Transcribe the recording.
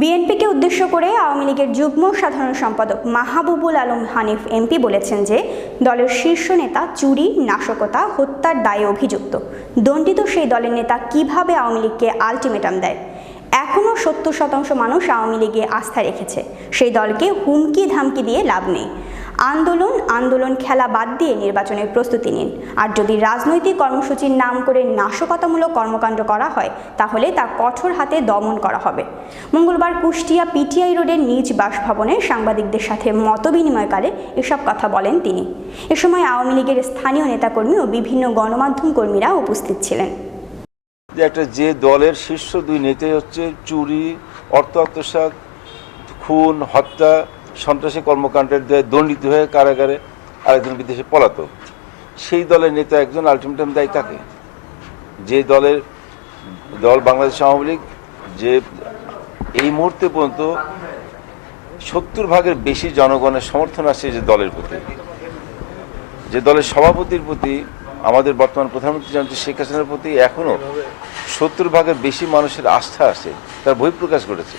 বিএনপিকে উদ্দেশ্য করে আওয়ামী লীগের যুগ্ম সাধারণ সম্পাদক মাহবুবুল আলম হানিফ এমপি বলেছেন যে দলের শীর্ষ নেতা চুরি, নাশকতা, হত্যার দায়ে অভিযুক্ত। দণ্ডিত সেই দলের নেতা কিভাবে আওয়ামী লীগকে আলটিমেটাম দেয়? এখনও 70% মানুষ আওয়ামী লীগে আস্থা রেখেছে। সেই দলকে হুমকি ধামকি দিয়ে লাভ নেই। আন্দোলন খেলা বাদ দিয়ে নির্বাচনের প্রস্তুতি নিন। আর যদি রাজনৈতিক কর্মসূচির নাম করে নাশকতামূলক কর্মকাণ্ড করা হয় তাহলে তা কঠোর হাতে দমন করা হবে। মঙ্গলবার কুষ্টিয়া পিটিআই রোডের নিজ বাসভবনে সাংবাদিকদের সাথে মতবিনিময়কালে এসব কথা বলেন তিনি। এ সময় আওয়ামী লীগের স্থানীয় নেতাকর্মী ও বিভিন্ন গণমাধ্যম কর্মীরা উপস্থিত ছিলেন। যে দলের শীর্ষ দুই নেতাই হচ্ছে চুরি, অর্থ আত্মসাৎ, খুন, হত্যা, সন্ত্রাসী কর্মকাণ্ডের দায়ে দণ্ডিত হয়ে কারাগারে, আরেকজন বিদেশে পলাতক, সেই দলের নেতা একজন আলটিমেটাম দেয় কাকে? যে দল বাংলাদেশ আওয়ামী লীগ, যে এই মুহূর্তে পর্যন্ত 70% বেশি জনগণের সমর্থন আছে যে দলের প্রতি, যে দলের সভাপতির প্রতি, আমাদের বর্তমান প্রধানমন্ত্রী জনতা শেখ হাসিনার প্রতি এখনও 70% বেশি মানুষের আস্থা আছে, তার বহিঃপ্রকাশ ঘটেছে।